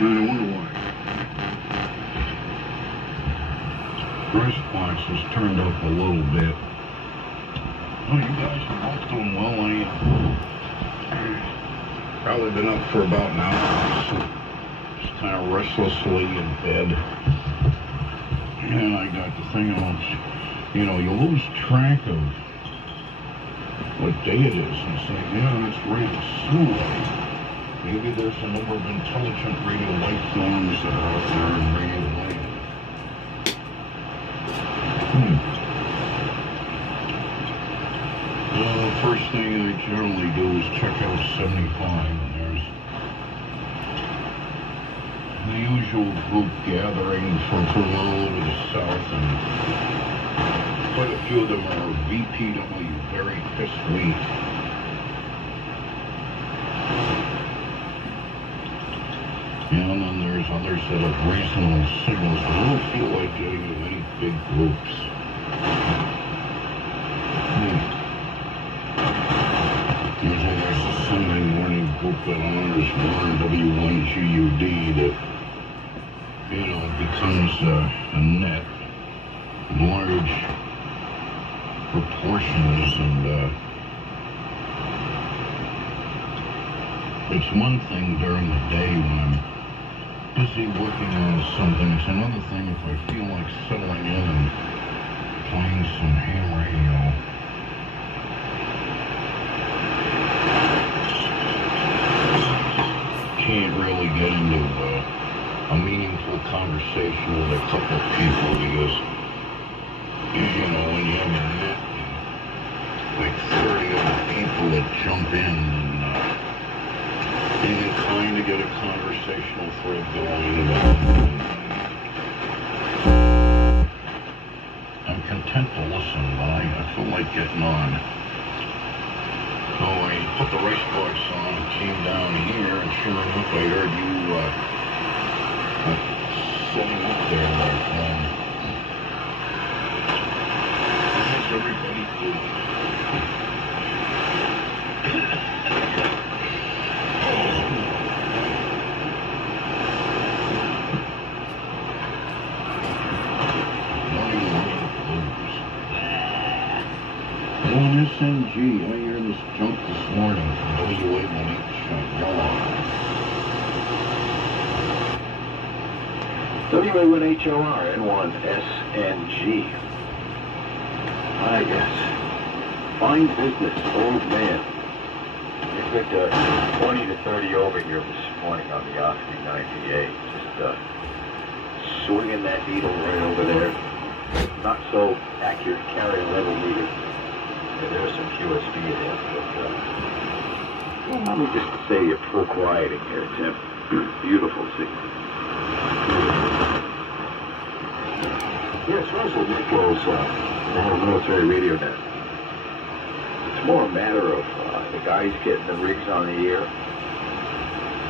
I wonder why. Wristwatch was turned up a little bit. Oh, you guys are both doing well. Probably been up for about an hour, so just kind of restlessly in bed. And I got the thing on, you know, you lose track of what day it is. And it's like, yeah, it's right, it's so late. Maybe there's a number of intelligent radio life forms that are out there in radio land. The first thing I generally do is check out 75, and there's the usual group gathering from all over the South, and quite a few of them are VPW, very pissed weak. And then there's others that have reasonable signals. I don't feel like getting in any big groups. Usually there's a Sunday morning group that honors one W1GUD that, you know, becomes a net, large proportions, and it's one thing during the day when I'm busy working on something. It's another thing if I feel like settling in and playing some ham radio. Can't really get into a meaningful conversation with a couple of people because, you know, when you have a net, like 30 other people that jump in, and you can kind of get a conversational thread going. I'm content to listen, but I feel like getting on. So I put the race box on and came down here, and sure enough, I heard you setting up there like how's everybody doing? N1SNG, I hear this junk this morning from WA1HLR. WA1HLR, N1SNG. Ah, yes. Fine business, old man. We picked 20 to 30 over here this morning on the R398. Just swinging that needle right over there. Not so accurate carrier level meter. Yeah, there's some QSB in there, but let me just say you're full quieting here, Tim. Beautiful signal. Yeah, as far as the net goes, on a military radio net, it's more a matter of the guys getting the rigs on the air.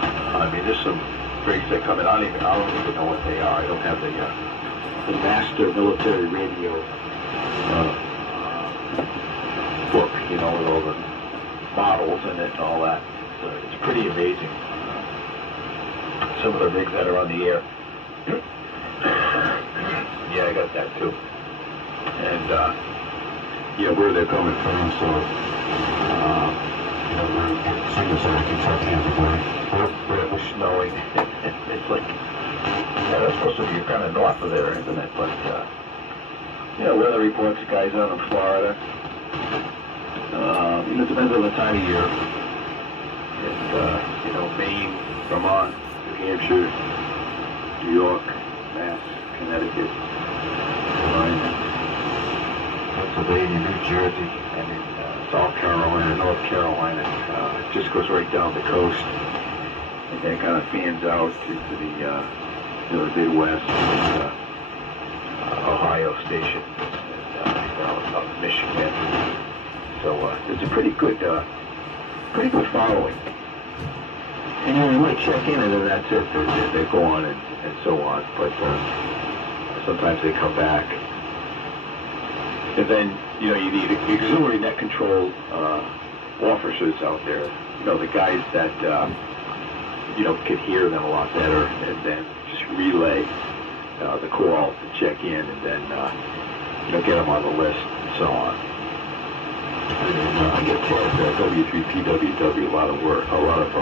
I mean, there's some rigs that come in. I don't even know what they are. I don't have the master military radio book, you know, with all the models in it and all that. So it's pretty amazing. Some of the rigs that are on the air. Yeah, I got that too. And yeah, where they're coming from. So you know, we're signals that keep talking everywhere. It was snowing. It's like, yeah, that's supposed to be kind of north of there, isn't it? But you know, weather reports, guys out in Florida. You know, it depends on the time of year. And, you know, Maine, Vermont, New Hampshire, New York, Mass, Connecticut, Pennsylvania, New Jersey, and in South Carolina, North Carolina. It just goes right down the coast. And then kind of fans out into the, you know, the Midwest, and, Ohio station, and up in Michigan. So it's a pretty good following. And you know, they might check in and then that's it. They're gone and so on. But sometimes they come back. And then, you know, you need auxiliary net control officers out there. You know, the guys that, you know, can hear them a lot better and then just relay the call to check in and then, you know, get them on the list and so on. And I get W3PWW a lot of work, a lot of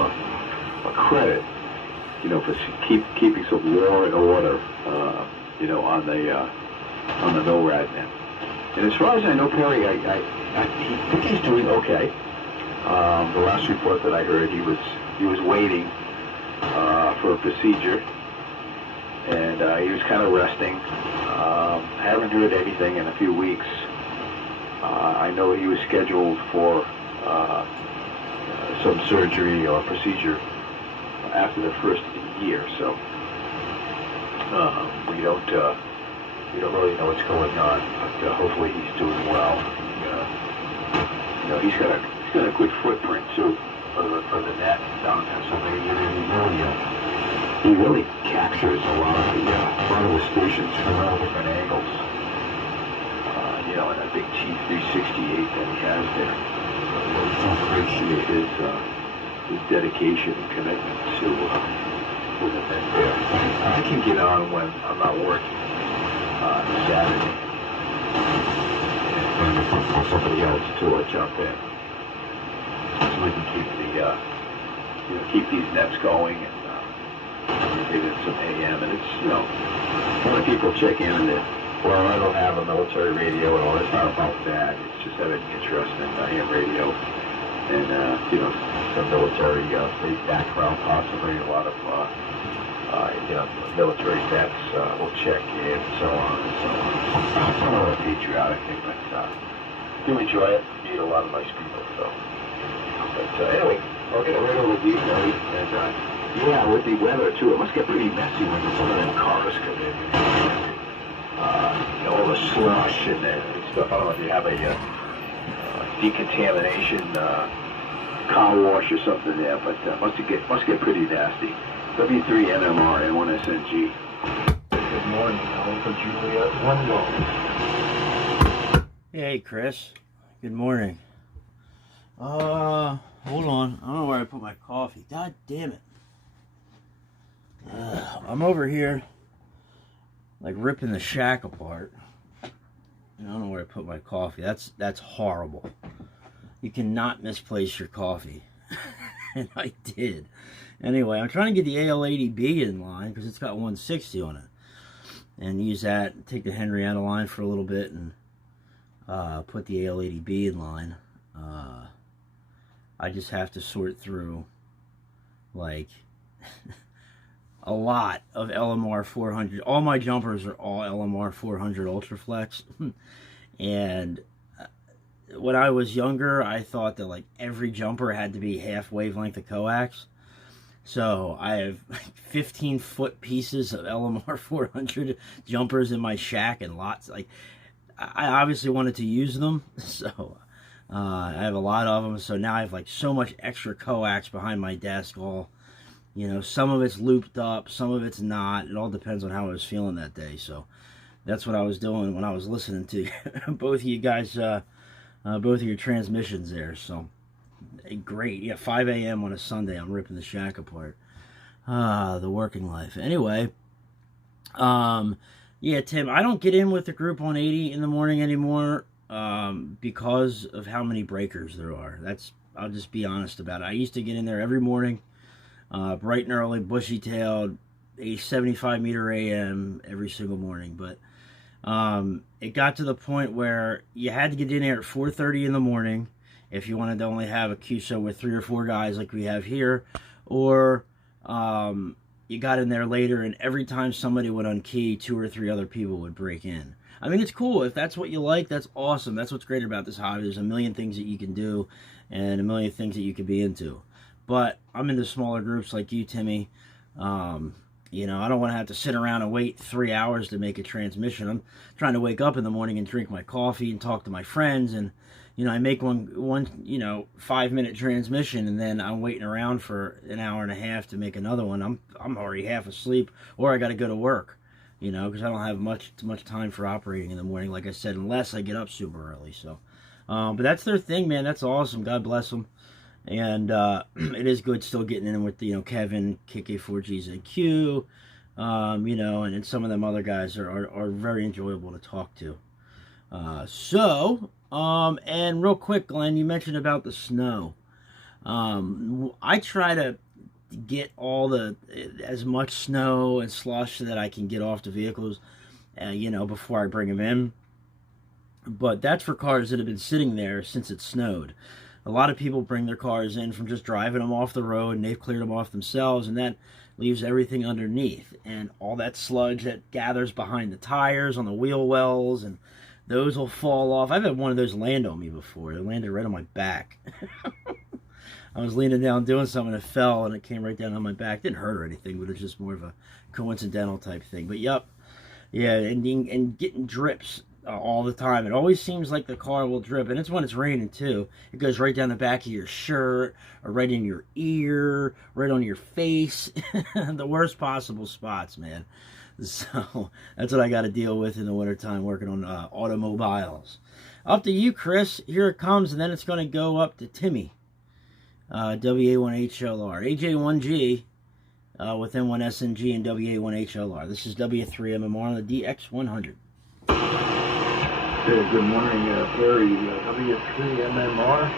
credit, you know, for keeping some law and order, you know, on the NORAD net. And as far as I know, Perry, I think he's doing okay. The last report that I heard, he was waiting for a procedure, and he was kind of resting. Haven't heard anything in a few weeks. I know he was scheduled for some surgery or procedure after the first year, so we don't really know what's going on, but hopefully he's doing well. You know, he's got a good footprint too for the net down in Pennsylvania, and he really captures a lot of the stations from all different angles. You know, and a big T368 that he has there. So I appreciate his dedication and commitment to the net there. I can get on when I'm not working Saturday, and for somebody else to jump in, so we can keep keep these nets going and get in some AM. And it's, you know, a lot of people check in and well, I don't have a military radio and all. It's not about that. It's just having interest in AM radio and you know, some military background possibly. A lot of you know, military vets will check in and so on and so on. It's a little patriotic thing, but do enjoy it. Meet a lot of nice people. So, but anyway, I'll get it right over to you, Mary. And yeah, with the weather too, it must get pretty messy when some of them cars come in. You know, all the slush and stuff. I don't know if you have a decontamination car wash or something there, but must get pretty nasty. W3MMR, N1SNG. Good morning, Alpha Juliet 1 Hey, Chris. Good morning. Hold on. I don't know where I put my coffee. God damn it. I'm over here, like, ripping the shack apart. And I don't know where I put my coffee. That's horrible. You cannot misplace your coffee. And I did. Anyway, I'm trying to get the AL80B in line because it's got 160 on it. And use that, take the Henrietta line for a little bit and put the AL80B in line. I just have to sort through, like, a lot of LMR 400. All my jumpers are all LMR 400 Ultraflex. And when I was younger, I thought that, like, every jumper had to be half wavelength of coax. So I have, like, 15-foot pieces of LMR 400 jumpers in my shack and lots. Like, I obviously wanted to use them, so I have a lot of them. So now I have, like, so much extra coax behind my desk. All, you know, some of it's looped up, some of it's not. It all depends on how I was feeling that day. So that's what I was doing when I was listening to both of you guys, both of your transmissions there. So great. Yeah, 5 a.m. on a Sunday, I'm ripping the shack apart. The working life. Anyway, yeah, Tim, I don't get in with the group on 80 in the morning anymore because of how many breakers there are. I'll just be honest about it. I used to get in there every morning, bright and early, bushy-tailed, a 75-meter AM every single morning. But it got to the point where you had to get in there at 4:30 in the morning if you wanted to only have a QSO with 3 or 4 guys like we have here, or you got in there later, and every time somebody would unkey, 2 or 3 other people would break in. I mean, it's cool. If that's what you like, that's awesome. That's what's great about this hobby. There's a million things that you can do and a million things that you can be into. But I'm into smaller groups like you, Timmy. You know, I don't want to have to sit around and wait 3 hours to make a transmission. I'm trying to wake up in the morning and drink my coffee and talk to my friends and, you know, I make one you know, 5-minute transmission, and then I'm waiting around for an hour and a half to make another one. I'm already half asleep, or I got to go to work, you know, because I don't have much time for operating in the morning, like I said, unless I get up super early. So, but that's their thing, man. That's awesome. God bless them. And it is good still getting in with, you know, Kevin, KK4GZQ, you know, and some of them other guys are very enjoyable to talk to. And real quick, Glenn, you mentioned about the snow. I try to get as much snow and slush that I can get off the vehicles, you know, before I bring them in. But that's for cars that have been sitting there since it snowed. A lot of people bring their cars in from just driving them off the road, and they've cleared them off themselves, and that leaves everything underneath. And all that sludge that gathers behind the tires, on the wheel wells, and those will fall off. I've had one of those land on me before. It landed right on my back. I was leaning down doing something, and it fell, and it came right down on my back. Didn't hurt or anything, but it's just more of a coincidental type thing. But, yep. Yeah, and getting drips all the time. It always seems like the car will drip, and it's when it's raining too. It goes right down the back of your shirt, or right in your ear, right on your face. The worst possible spots, man. So that's what I got to deal with in the wintertime working on automobiles. Up to you, Chris. Here it comes, and then it's going to go up to Timmy. WA1HLR. AJ1G with N1SNG and WA1HLR. This is W3MMR on the DX100. Hey, good morning, Perry. W3MMR,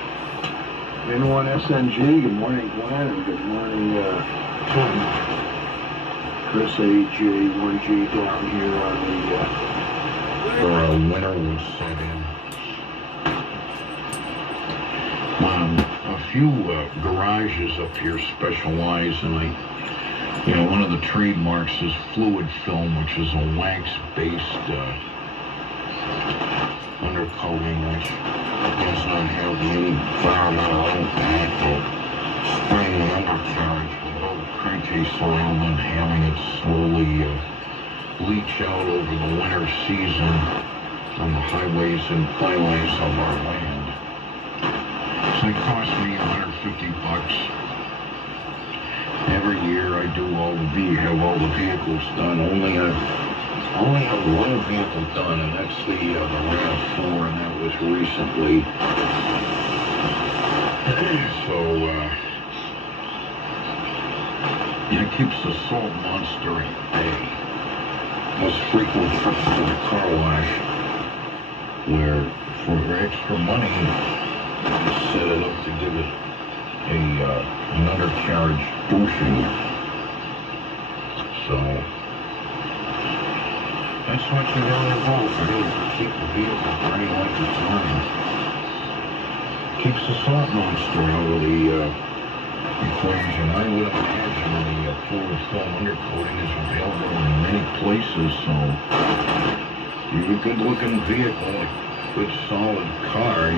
N1SNG. Good morning, Glenn, and good morning, Tim. Chris, AJ1G down here on the winter will set in. A few garages up here specialize in one of the trademarks is fluid film, which is a wax-based undercoating which does not have the environmental impact of spraying the undercarriage with all the crankcase oil and then having it slowly leach out over the winter season on the highways and byways of our land. So it cost me $150. Every year I do have all the vehicles done. Only have one vehicle done, and that's the RAV4, and that was recently. So it keeps the salt monster at bay. Most frequent trips to the car wash, where for extra money you set it up to give it an undercarriage bushing. So that's what you really want for me, to keep the vehicle running like it's running. Keeps the salt monster out of the equation. I would imagine the fluid film undercoating is available in many places, so you're a good looking vehicle, a good solid car,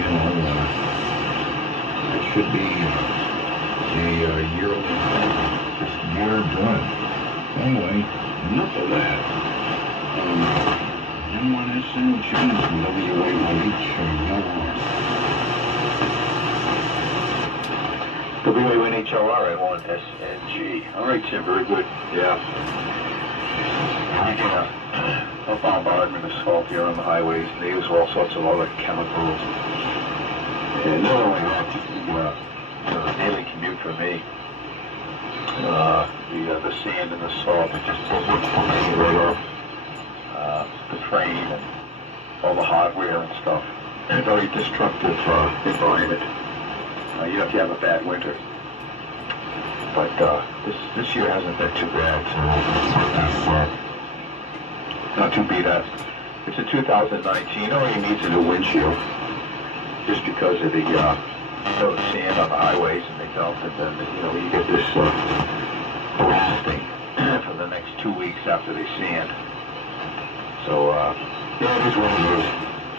it should be a yearly thing, just year done. Anyway, enough of that. N1SNG from WA1HLR. WA1HLR N1SNG. All right, Tim, very good. Yeah. Up bombardment of salt here on the highways. They use all sorts of other chemicals. And not only that, the daily commute for me, the sand and the salt, it just pulls right off the frame and all the hardware and stuff. And a very destructive environment. You have to have a bad winter. But this year hasn't been too bad, not too beat up. It's a 2019. All you need is a new windshield, just because of the sand on the highways, and they dump, and then you get this blasting for the next 2 weeks after they sand. So it is one of those.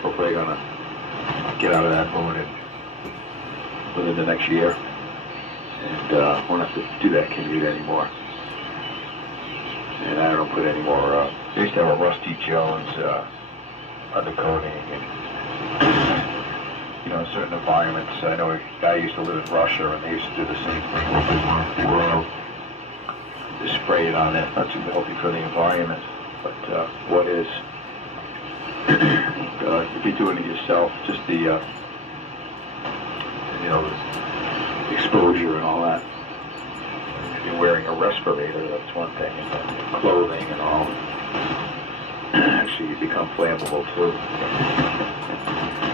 Hopefully they're gonna get out of that mode within the next year, and won't have to do that commute anymore. And I don't put any more. They used to have a Rusty Jones undercoating, and you know, in certain environments. I know a guy used to live in Russia, and they used to do the same thing. Just spray it on it. Not too healthy for the environment, but what is? If you're doing it yourself, just the, you know, the exposure and all that. If you're wearing a respirator, that's one thing, and then clothing and all. Actually, you become flammable too.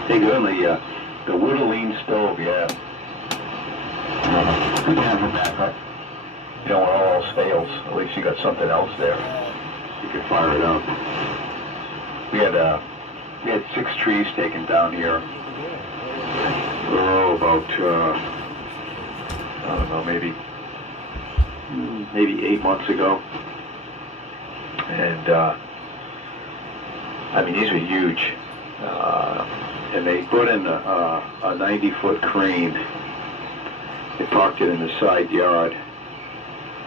Hey, good on the Whittling stove, yeah. Good to have a backup. You know, when all else fails, at least you got something else there. You can fire it up. We had 6 trees taken down here. Oh, about I don't know, maybe 8 months ago. And I mean, these were huge. And they put in a 90-foot crane. They parked it in the side yard.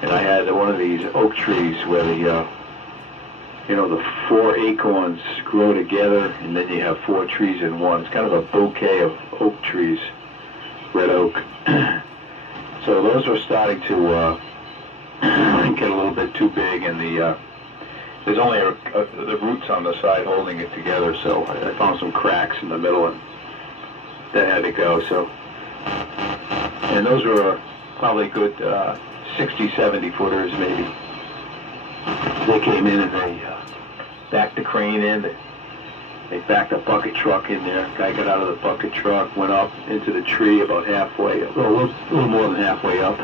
And I had one of these oak trees where the, you know, the 4 acorns grow together, and then you have 4 trees in one. It's kind of a bouquet of oak trees, red oak. So those were starting to get a little bit too big, and there's only the roots on the side holding it together, so I found some cracks in the middle, and that had to go. So, and those were probably good 60, 70 footers maybe. They came in and they backed the crane in. They backed a bucket truck in there. Guy got out of the bucket truck, went up into the tree about halfway, a little more than halfway up.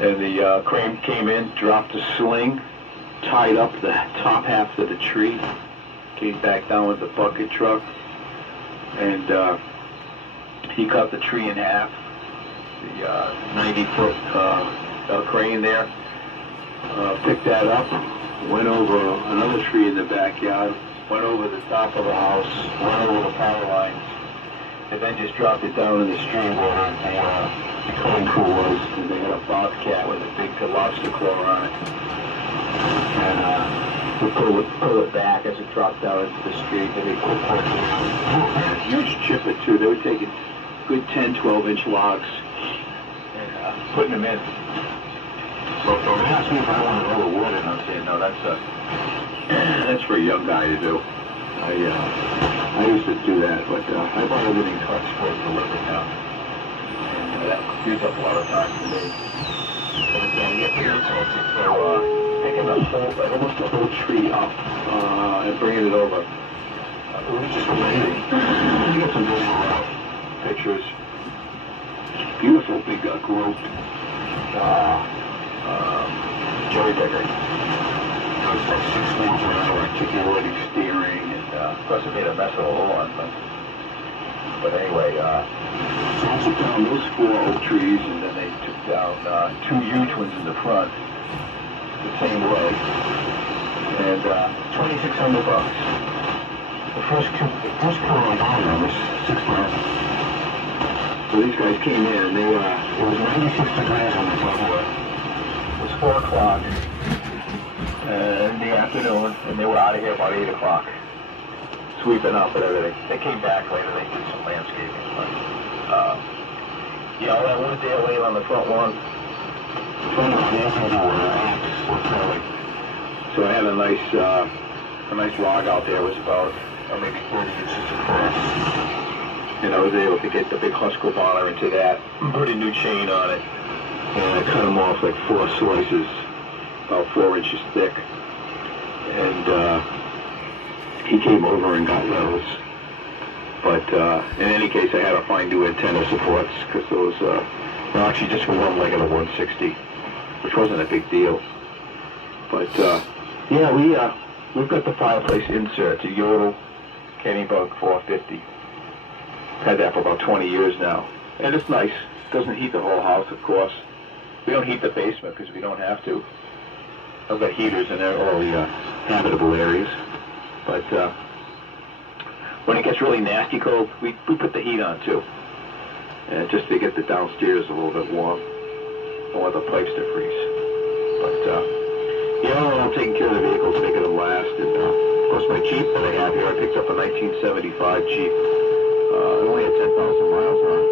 And the crane came in, dropped a sling, tied up the top half of the tree, came back down with the bucket truck, and he cut the tree in half. The 90-foot crane there, picked that up, went over another tree in the backyard, went over the top of the house, went over the power lines, and then just dropped it down in the stream where the cutting crew was. And they had a bobcat with a big lobster claw on it. And we pull it back as it dropped down into the street, and they put a huge chipper too. They were taking good 10, 12-inch logs and putting them in. So they asked me if I wanted all the wood, and I'm saying, no, that's for a young guy to do. I used to do that, but I bought everything cut straight delivered now. And that used up a lot of time for me. But picking almost the whole tree up and bringing it over. It was just amazing. You got some visual pictures. Beautiful big growth. Jerry digger. It was like 6 miles per hour articulating steering, and of course it made a mess of the lawn. But anyway, so they took down those 4 oak trees, and then they took down 2 huge ones in the front, the same way, and $2,600. The first crew I bought was $6,000. So these guys came in, and it was 96 degrees on the floor. It was 4 o'clock in the afternoon, and they were out of here about 8 o'clock, sweeping up and everything. They came back later, they did some landscaping, but, you know, that wood there laying on the front lawn, so I had a nice log out there. It was about maybe 30 inches across. And I was able to get the big Husqvarna into that, put a new chain on it, and I cut them off like 4 slices, about 4 inches thick. And he came over and got those. But in any case, I had to find new antenna supports, because those, well, actually just for one leg of the 160, which wasn't a big deal. But yeah, we've got the fireplace insert, a Yodel Kennybug 450. Had that for about 20 years now, and it's nice. Doesn't heat the whole house, of course. We don't heat the basement because we don't have to. I've got heaters in there, all the habitable areas. But when it gets really nasty cold, we put the heat on too, just to get the downstairs a little bit warm. Don't want the pipes to freeze. But yeah, I'm taking care of the vehicles, making them last. And of course, my Jeep that I have here, I picked up a 1975 Jeep. It only had 10,000 miles on it.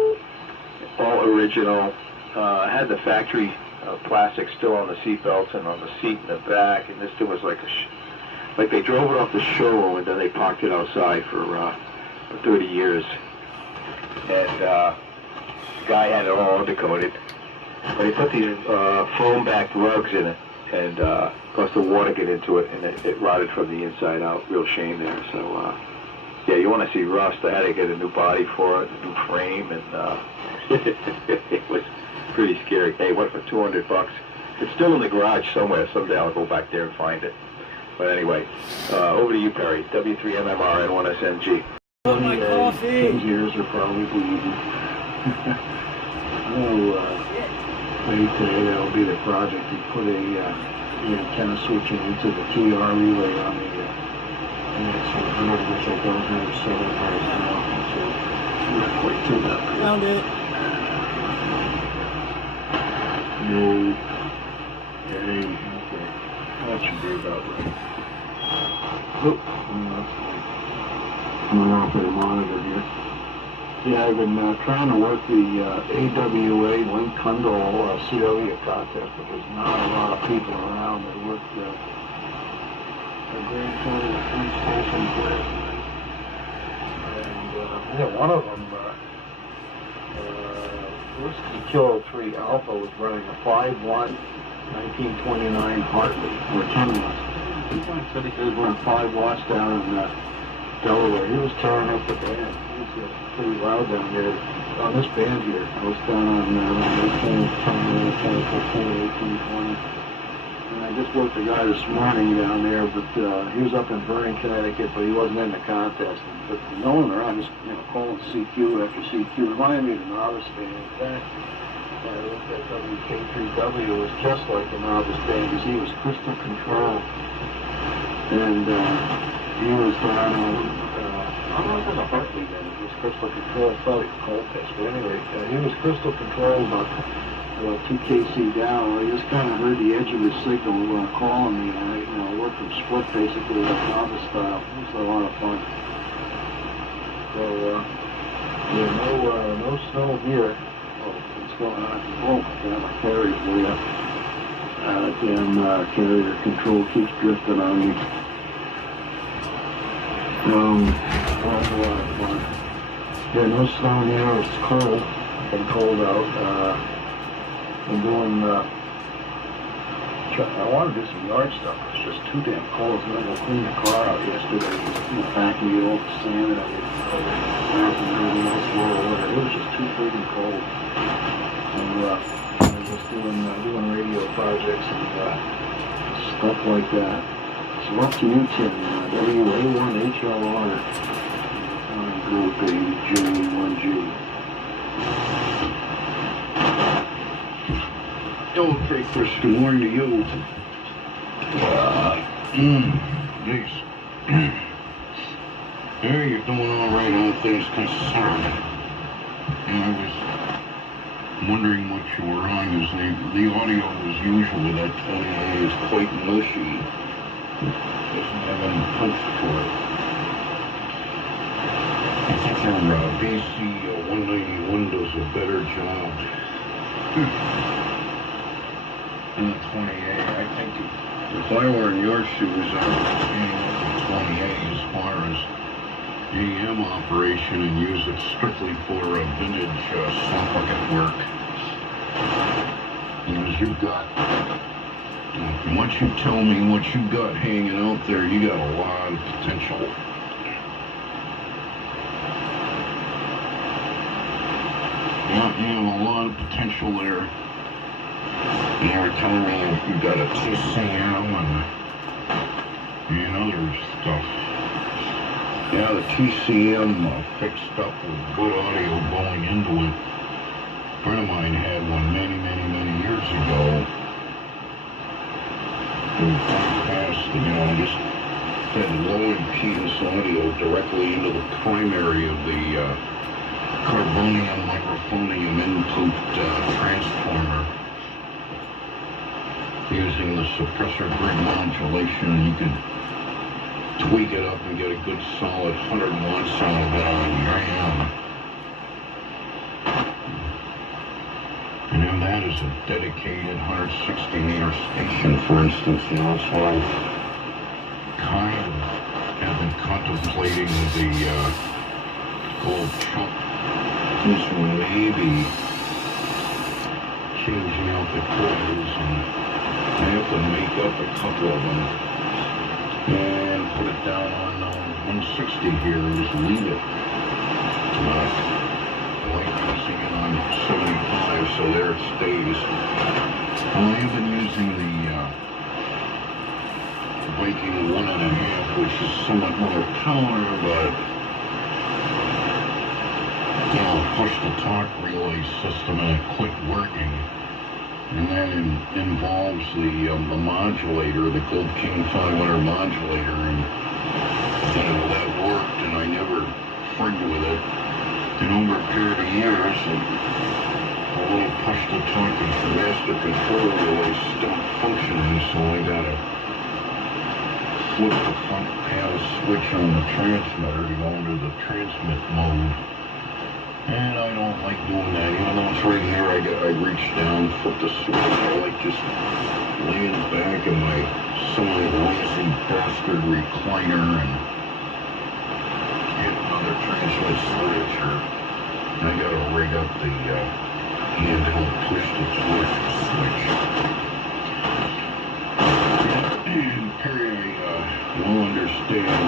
All original. Had the factory plastic still on the seat belts and on the seat in the back, and this thing was like like they drove it off the showroom and then they parked it outside for 30 years. And the guy had it all undercoated. But he put these foam-backed rugs in it, and caused the water get into it, and it rotted from the inside out. Real shame there. So, yeah, you want to see rust. I had to get a new body for it, a new frame, and it was pretty scary. Hey, it went for $200. It's still in the garage somewhere. Someday I'll go back there and find it. But anyway, over to you, Perry. W3MMR N1SNG. Oh, my coffee! 10 years are probably bleeding. Maybe today that'll be the project. You put the antenna switching into the TR relay on the NX-100, which I don't have set up right now. So I'm not quite tuned up. Found it. No. Okay. That should be about right. Oh, I'm off the monitor here. Yeah, I've been trying to work the AWA Link Kundal CW contest, but there's not a lot of people around that work the Grand Total Defense Station last night. And one of them, Kilo 3 Alpha, was running a 5-watt 1929 Hartley, or 10 watts. He said he could run 5 watts down in Delaware. He was tearing up the band. It was pretty loud down there on this band here. I was down on 1820. And I just worked a guy this morning down there, but he was up in Vernon, Connecticut, but he wasn't in the contest. But no one around, just calling CQ after CQ. Reminded me of the novice band. In fact, I looked at WK3W, it was just like the novice band, because he was crystal control. And he was on, I don't know if it was a Hartley then, it was crystal control, probably cold test, but anyway, he was crystal control about 2 kc down. I just kind of heard the edge of his signal calling me, and I worked from split basically like novice style. It was a lot of fun. So, yeah, no snow here. Oh, what's going on? Oh my God, my carrier's way up. Damn carrier control keeps drifting on me. That was a lot of fun. Yeah, no snow here. It's cold. It's been cold out. I'm doing, I want to do some yard stuff. It's just too damn cold. So I cleaned the car out yesterday. Packing the old sand and everything else. It was just too freaking cold. And I was just doing radio projects and stuff like that. So up to you, Tim. WA1HLR group AJ1G. Okay, Chris, good morning to you. Geez. Yeah, you're doing all right, all things concerned. And I was wondering what you were on, because the audio, as usual, with that 28 is quite mushy. Doesn't have any punch to it. I think your BC191 does a better job. In the 28, I think if I were in your shoes, I would be standing up the 28 as far as AM operation and use it strictly for vintage slump bucket work. Because you've got, once you tell me what you got hanging out there, you got a lot of potential. Yeah, you have a lot of potential there. And they were telling me you got a TCM and other stuff. Yeah, the TCM fixed up with good audio going into it. A friend of mine had one many years ago. It was fantastic, just fed low impedance audio directly into the primary of the carbonium microphonium input transformer. Using the suppressor grid modulation, you can tweak it up and get a good solid 100 watts out of it on RAM. And then that is a dedicated 160 meter station, for instance. You know, so I kind of have been contemplating the gold chunk is maybe changing out the coils, and I have to make up a couple of them and put it down on 160 here and just leave it. I like using it on 75, so there it stays. I have been using the Viking 1.5, which is somewhat more power, but you know, push the torque relay system and it quit working. And that involves the modulator, the Gold King 500 modulator, and you know, that worked, and I never frigged with it. And over a period of years, a little push the torque and master control relay stopped functioning, so I gotta flip the front panel switch on the transmitter to go into the transmit mode. And I don't like doing that. Even though it's right here, I reach down, flip the switch. I like just laying back in my semi-lazy bastard recliner and hit another transmit switch, or I gotta rig up the handheld push-to-torque switch. And Perry, I will understand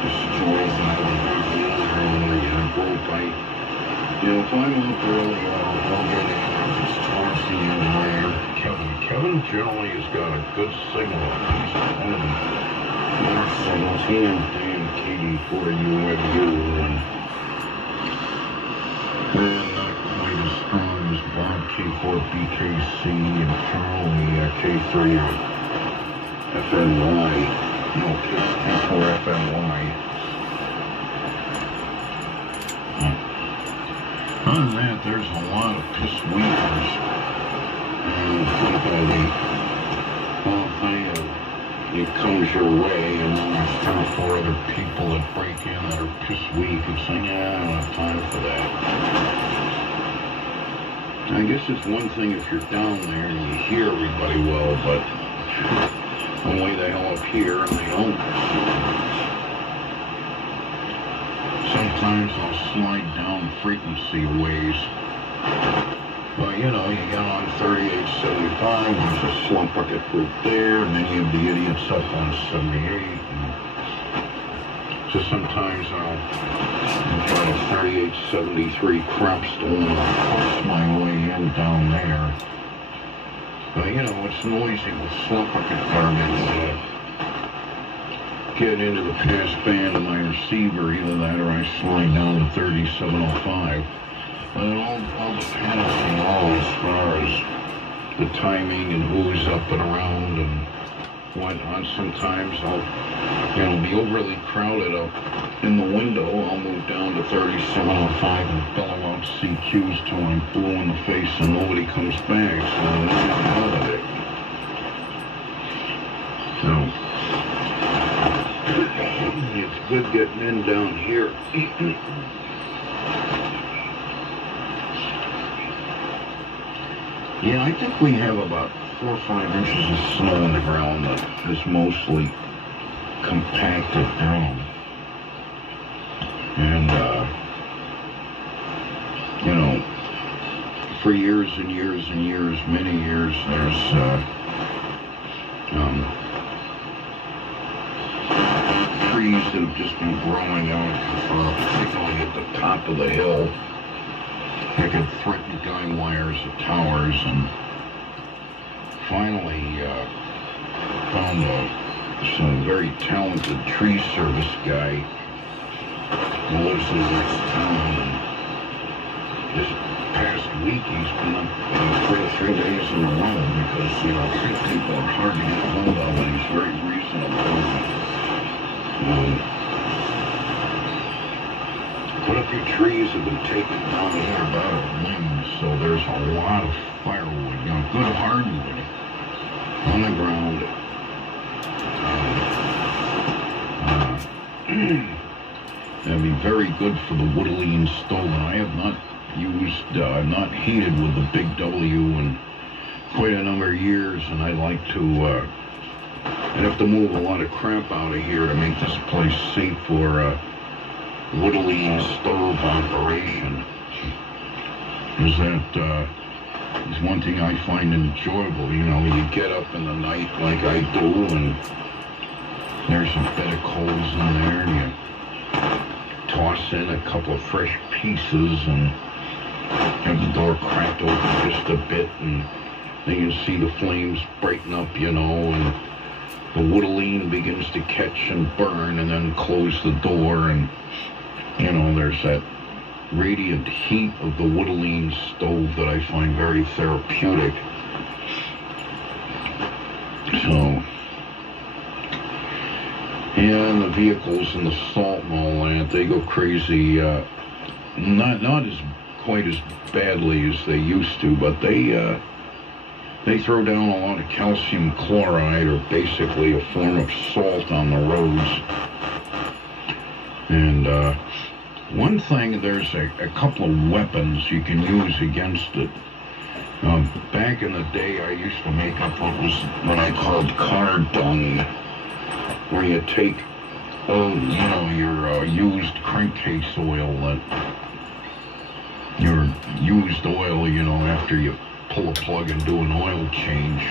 the situation I was working on the rope. You know, if I'm up early, I'll get in if it's towards the end there. Kevin generally has got a good signal. He's one of the more signals. He and Dan KD4UMU, and not quite as strong as Bob K4BKC and Charlie K3FNY. No, K4FNY. Other than that, there's a lot of piss weavers. And it comes your way, and then there's 3 or 4 other people that break in that are piss weak and say, yeah, I don't have time for that. I guess it's one thing if you're down there and you hear everybody well, but I'm way the hell up here and they don't. Sometimes I'll slide down frequency ways. Well, you know, you get on 3875, there's a slump bucket group there, and then you have the idiots up on 78. And so sometimes I'll try a 3873 crop storm and I'll push my way in down there. But, you know, it's noisy with slump bucket garbage. Get into the pass band of my receiver, either that or I slide down to 3705. But it all depends, you know, as far as the timing and who's up and around and whatnot. Sometimes I'll be overly crowded up in the window. I'll move down to 3705 and bellow out CQs till I'm blue in the face and nobody comes back, so I'm out of it. So it's good getting in down here. Yeah, I think we have about 4 or 5 inches of snow on the ground that is mostly compacted down. And, you know, for years and years and years, many years, there's trees that have just been growing out, particularly at the top of the hill. They could threaten guy wires at towers, and finally found some very talented tree service guy who lives in the next town, and this past week he's been up 3 days in a row because, you know, tree people are hard to get hold of, and he's very reasonable. Quite a few trees have been taken down here about a limb, so there's a lot of firewood, you know, good hardwood on the ground. That'd be very good for the Woodline stove. And I have not used, I've not heated with the big W in quite a number of years, and I'd like to, I'd have to move a lot of crap out of here to make this place safe for Woodline stove operation. Is that is one thing I find enjoyable. You know, you get up in the night like I do, and there's a bed of coals in there, and you toss in a couple of fresh pieces and have the door cracked open just a bit, and then you see the flames brighten up, you know, and the Woodline begins to catch and burn, and then close the door, and you know, there's that radiant heat of the Woodline stove that I find very therapeutic. So, yeah, and the vehicles and the salt and all that, they go crazy. Not as quite as badly as they used to, but they throw down a lot of calcium chloride, or basically a form of salt, on the roads. And one thing, there's a couple of weapons you can use against it. Back in the day, I used to make up what I called car dung, where you take, your used crankcase oil, your used oil, after you pull a plug and do an oil change,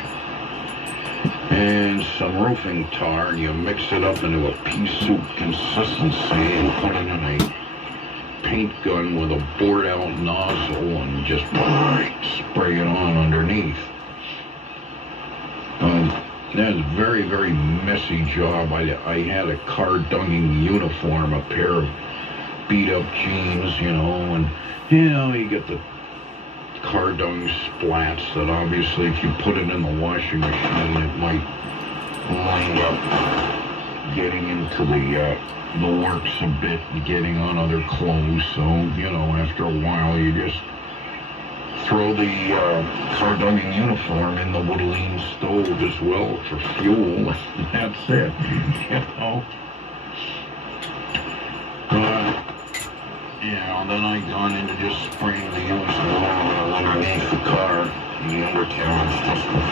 and some roofing tar, and you mix it up into a pea soup consistency and put it in a paint gun with a bored out nozzle and just spray it on underneath. That was a very, very messy job. I had a car dunging uniform, a pair of beat up jeans, and you get the car dung splats that obviously if you put it in the washing machine, it might wind up getting into the works a bit and getting on other clothes. So, after a while you just throw the car dunging uniform in the Woodline stove as well for fuel. That's it, then I gone into just spraying the used oil underneath the car, the undercarriage, just